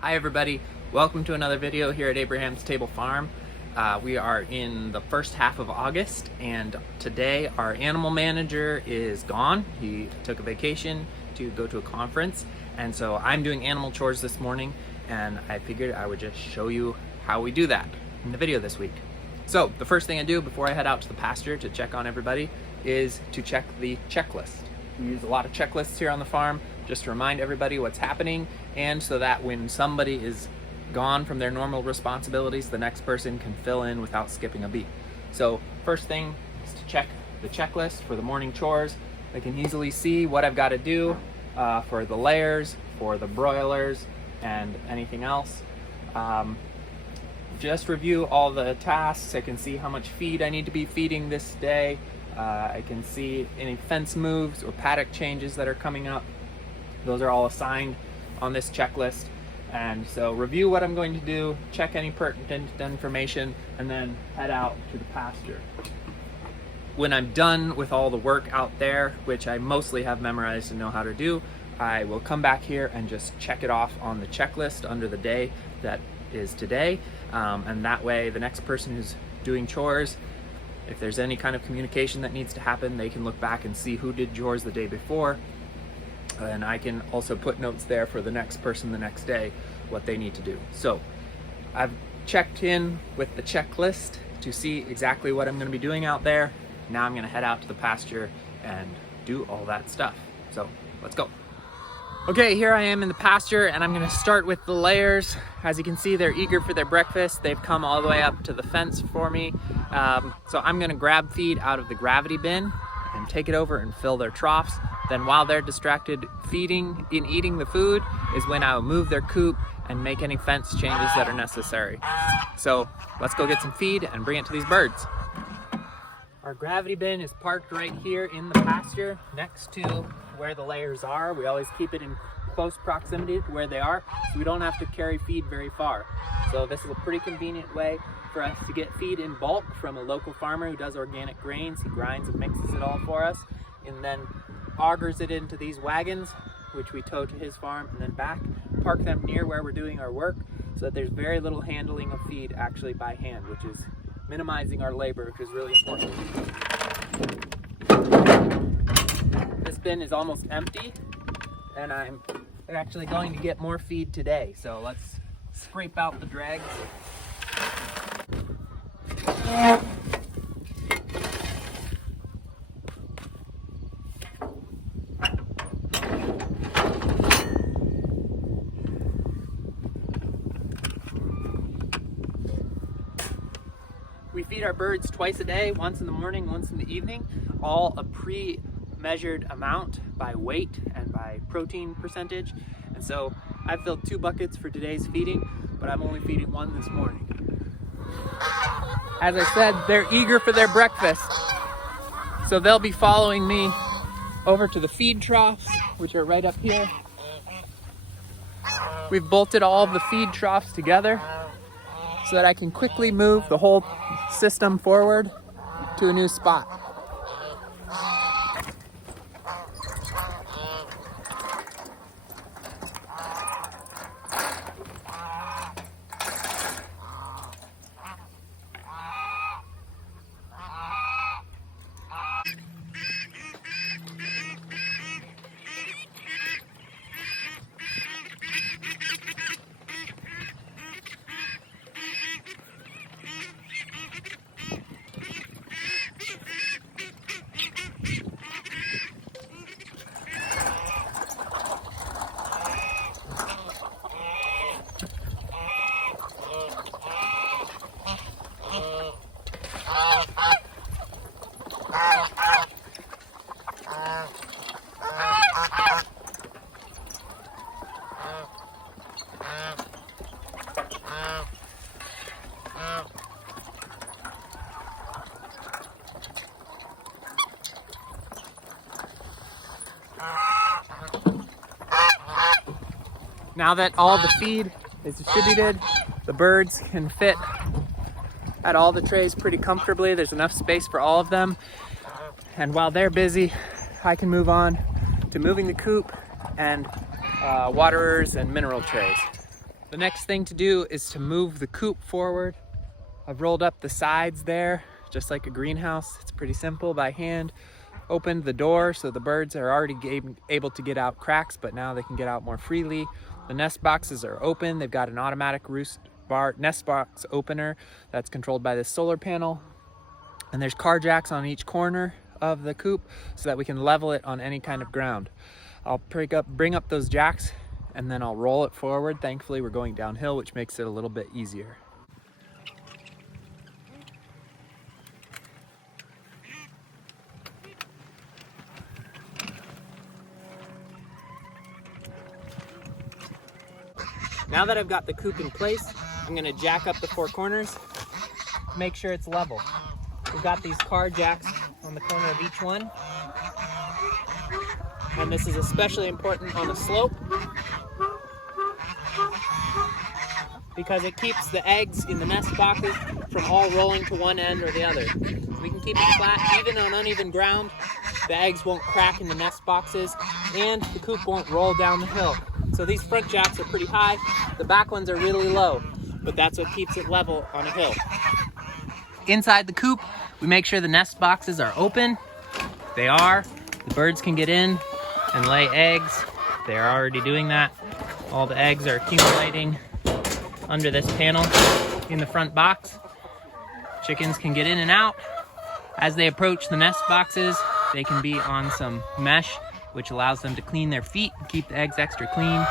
Hi everybody, welcome to another video here at Abraham's Table Farm. We are in the first half of August, and today our animal manager is gone. He took a vacation to go to a conference, and so I'm doing animal chores this morning, and I figured I would just show you how we do that in the video this week. So the first thing I do before I head out to the pasture to check on everybody is to check the checklist. We use a lot of checklists here on the farm just to remind everybody what's happening, and so that when somebody is gone from their normal responsibilities, the next person can fill in without skipping a beat. So first thing is to check the checklist for the morning chores. I can easily see what I've got to do for the layers, for the broilers, and anything else. Just review all the tasks. I can see how much feed I need to be feeding this day. I can see any fence moves or paddock changes that are coming up. Those are all assigned on this checklist. And so review what I'm going to do, check any pertinent information, and then head out to the pasture. When I'm done with all the work out there, which I mostly have memorized and know how to do, I will come back here and just check it off on the checklist under the day that is today. And that way the next person who's doing chores, if there's any kind of communication that needs to happen, they can look back and see who did chores the day before. And I can also put notes there for the next person the next day, what they need to do. So I've checked in with the checklist to see exactly what I'm going to be doing out there. Now I'm going to head out to the pasture and do all that stuff. So let's go. Okay, here I am in the pasture, and I'm going to start with the layers. As you can see, they're eager for their breakfast. They've come all the way up to the fence for me. So I'm going to grab feed out of the gravity bin and take it over and fill their troughs. Then while they're distracted feeding and eating the food is when I'll move their coop and make any fence changes that are necessary. So let's go get some feed and bring it to these birds. Our gravity bin is parked right here in the pasture next to where the layers are. We always keep it in close proximity to where they are, so we don't have to carry feed very far. So this is a pretty convenient way for us to get feed in bulk from a local farmer who does organic grains. He grinds and mixes it all for us, and then augers it into these wagons, which we tow to his farm and then back, park them near where we're doing our work, so that there's very little handling of feed actually by hand, which is minimizing our labor, which is really important. This bin is almost empty, and I'm actually going to get more feed today. So let's scrape out the dregs. We feed our birds twice a day, once in the morning, once in the evening, all a pre-measured amount by weight and by protein percentage. And so I've filled 2 buckets for today's feeding, but I'm only feeding 1 this morning. As I said, they're eager for their breakfast. So they'll be following me over to the feed troughs, which are right up here. We've bolted all of the feed troughs together so that I can quickly move the whole system forward to a new spot. Now that all the feed is distributed, the birds can fit at all the trays pretty comfortably. There's enough space for all of them. And while they're busy, I can move on to moving the coop and waterers and mineral trays. The next thing to do is to move the coop forward. I've rolled up the sides there, just like a greenhouse. It's pretty simple by hand. Opened the door so the birds are already able to get out cracks, but now they can get out more freely. The nest boxes are open. They've got an automatic nest box opener that's controlled by this solar panel. And there's car jacks on each corner of the coop so that we can level it on any kind of ground. I'll bring up those jacks and then I'll roll it forward. Thankfully, we're going downhill, which makes it a little bit easier. Now that I've got the coop in place, I'm gonna jack up the 4 corners, make sure it's level. We've got these car jacks on the corner of each one. And this is especially important on a slope because it keeps the eggs in the nest boxes from all rolling to one end or the other. We can keep it flat, even on uneven ground. The eggs won't crack in the nest boxes and the coop won't roll down the hill. So these front jacks are pretty high, the back ones are really low, but that's what keeps it level on a hill. Inside the coop, we make sure the nest boxes are open. They are. The birds can get in and lay eggs. They're already doing that. All the eggs are accumulating under this panel in the front box. Chickens can get in and out. As they approach the nest boxes, they can be on some mesh, which allows them to clean their feet and keep the eggs extra clean.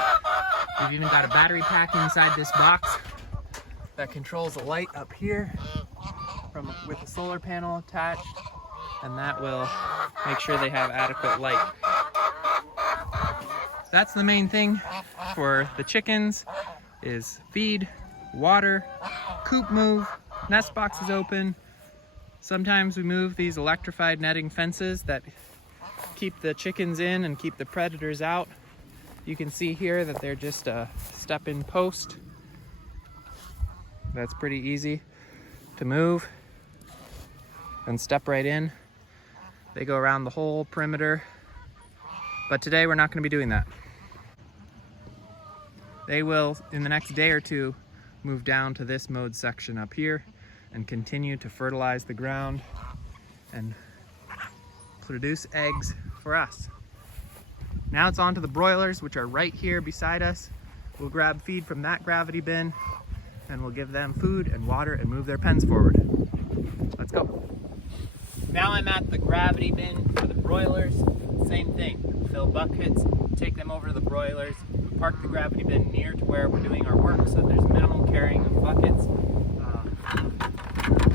We've even got a battery pack inside this box that controls a light up here with a solar panel attached, and that will make sure they have adequate light. That's the main thing for the chickens, is feed, water, coop move, nest boxes open. Sometimes we move these electrified netting fences that keep the chickens in and keep the predators out. You can see here that they're just a step-in post. That's pretty easy to move and step right in. They go around the whole perimeter, but today we're not going to be doing that. They will, in the next day or two, move down to this mowed section up here and continue to fertilize the ground and produce eggs for us. Now it's on to the broilers, which are right here beside us. We'll grab feed from that gravity bin and we'll give them food and water and move their pens forward. Let's go. Now I'm at the gravity bin for the broilers. Same thing, fill buckets, take them over to the broilers, park the gravity bin near to where we're doing our work so there's minimal carrying of buckets.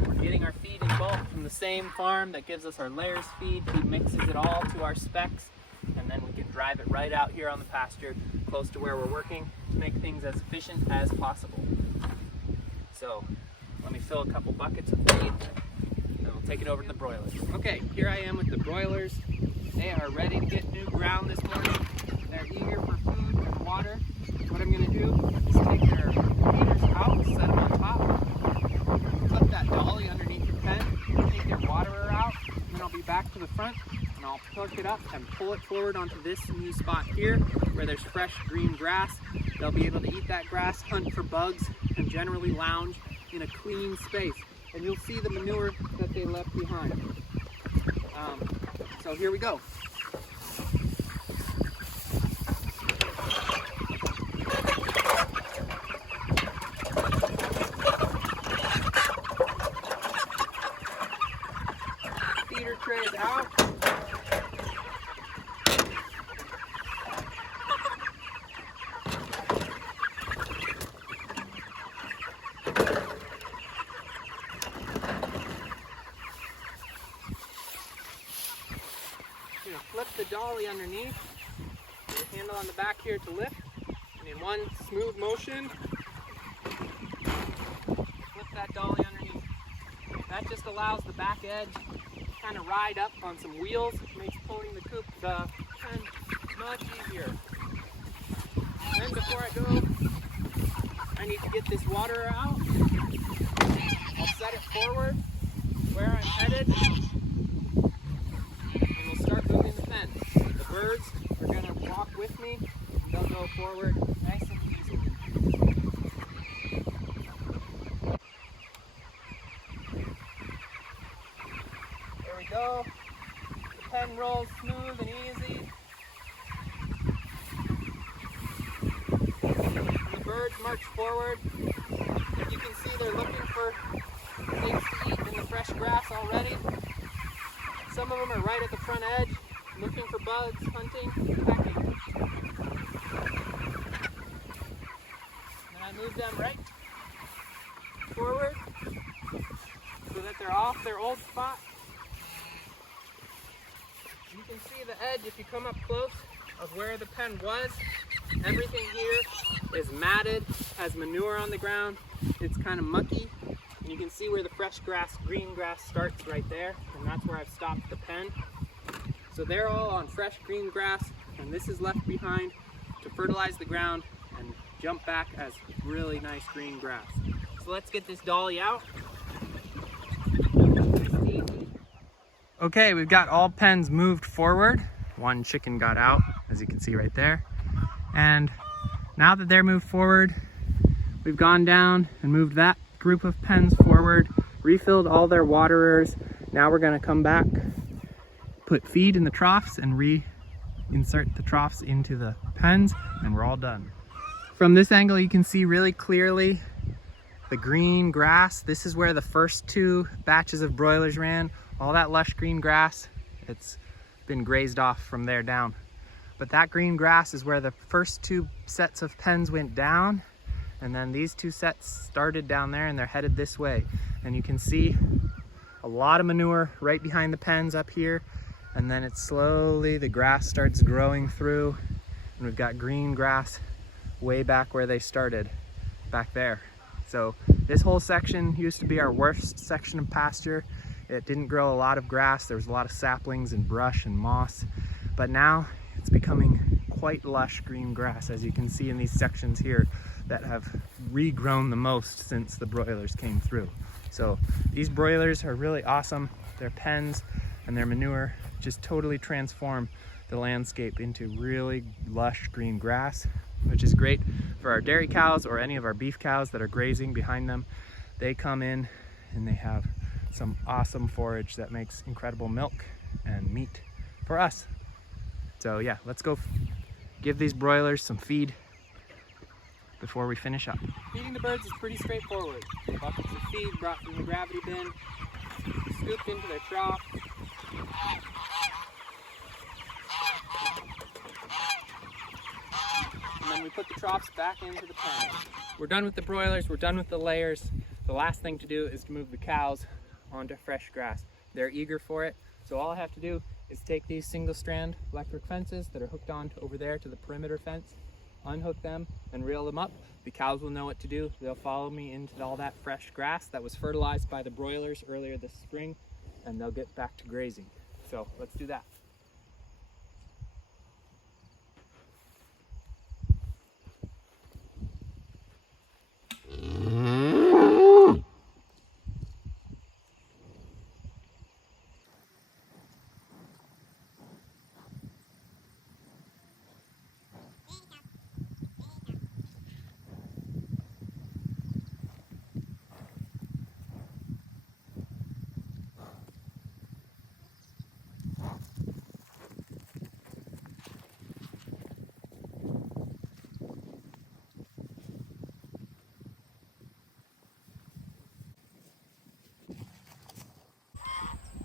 We're getting our feed in bulk from the same farm that gives us our layers feed. He mixes it all to our specs, and then we can drive it right out here on the pasture close to where we're working to make things as efficient as possible. So let me fill a couple buckets of feed, and we'll take it over to the broilers. Okay, here I am with the broilers. They are ready to get new ground this morning. They're eager for food and water. What I'm going to do is take their feeders out, set them on top, flip that dolly underneath the pen, take their waterer out, and then I'll be back to the front and I'll hook it up and pull it forward onto this new spot here where there's fresh green grass. They'll be able to eat that grass, hunt for bugs, and generally lounge in a clean space. And you'll see the manure that they left behind. So here we go. Feeder trays out. Flip the dolly underneath, the handle on the back here to lift, and in one smooth motion, flip that dolly underneath. That just allows the back edge to kind of ride up on some wheels, makes pulling the coop pen much easier. Then before I go, I need to get this waterer out. I'll set it forward where I'm headed. The birds are going to walk with me, and they'll go forward nice and easily. march forward. You can see they're looking for things to eat in the fresh grass already. Some of them are right at the front edge, looking for bugs, hunting, pecking. And I move them right forward so that they're off their old spot. You can see the edge if you come up close of where the pen was. Everything here is matted, has manure on the ground. It's kind of mucky. And you can see where the fresh grass, green grass starts right there. And that's where I've stopped the pen. So they're all on fresh green grass, and this is left behind to fertilize the ground and jump back as really nice green grass. So let's get this dolly out. Okay, we've got all pens moved forward. One chicken got out, as you can see right there. And now that they're moved forward, we've gone down and moved that group of pens forward, refilled all their waterers. Now we're gonna come back, put feed in the troughs and reinsert the troughs into the pens, and we're all done. From this angle, you can see really clearly the green grass. This is where the first 2 batches of broilers ran. All that lush green grass, it's been grazed off from there down. But that green grass is where the first 2 sets of pens went down, and then these 2 sets started down there and they're headed this way. And you can see a lot of manure right behind the pens up here, and then it's slowly, the grass starts growing through, and we've got green grass way back where they started, back there. So this whole section used to be our worst section of pasture. It didn't grow a lot of grass. There was a lot of saplings and brush and moss, but now it's becoming quite lush green grass, as you can see in these sections here that have regrown the most since the broilers came through. So these broilers are really awesome. Their pens and their manure just totally transform the landscape into really lush green grass, which is great for our dairy cows or any of our beef cows that are grazing behind them. They come in and they have some awesome forage that makes incredible milk and meat for us. So yeah, let's go give these broilers some feed before we finish up. Feeding the birds is pretty straightforward. Buckets of feed brought from the gravity bin, scooped into their trough. And then we put the troughs back into the pen. We're done with the broilers, we're done with the layers. The last thing to do is to move the cows onto fresh grass. They're eager for it, so all I have to do is take these single strand electric fences that are hooked on over there to the perimeter fence, unhook them and reel them up. The cows will know what to do. They'll follow me into all that fresh grass that was fertilized by the broilers earlier this spring, and they'll get back to grazing. So let's do that.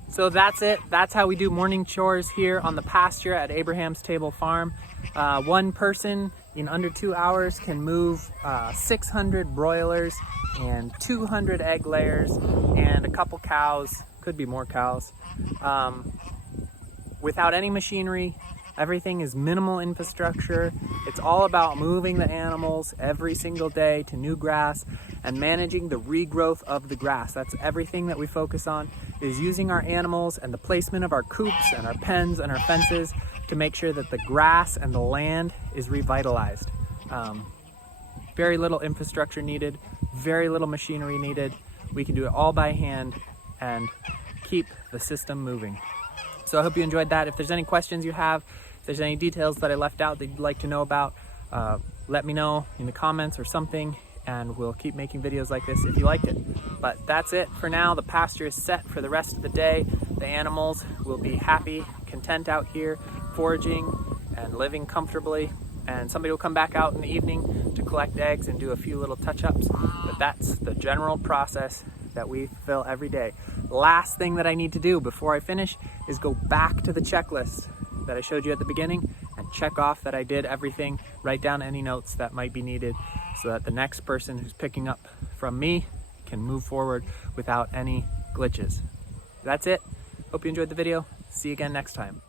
So that's it. That's how we do morning chores here on the pasture at Abraham's Table Farm. One person in under 2 hours can move 600 broilers and 200 egg layers and a couple cows, could be more cows. Without any machinery, everything is minimal infrastructure. It's all about moving the animals every single day to new grass and managing the regrowth of the grass. That's everything that we focus on, is using our animals and the placement of our coops and our pens and our fences to make sure that the grass and the land is revitalized. Very little infrastructure needed, very little machinery needed. We can do it all by hand and keep the system moving. So I hope you enjoyed that. If there's any questions you have, if there's any details that I left out that you'd like to know about, let me know in the comments or something, and we'll keep making videos like this if you liked it. But that's it for now. The pasture is set for the rest of the day. The animals will be happy, content out here, foraging and living comfortably. and somebody will come back out in the evening to collect eggs and do a few little touch-ups. But that's the general process that we fulfill every day. Last thing that I need to do before I finish is go back to the checklist that I showed you at the beginning and check off that I did everything, write down any notes that might be needed so that the next person who's picking up from me can move forward without any glitches. That's it. Hope you enjoyed the video. See you again next time.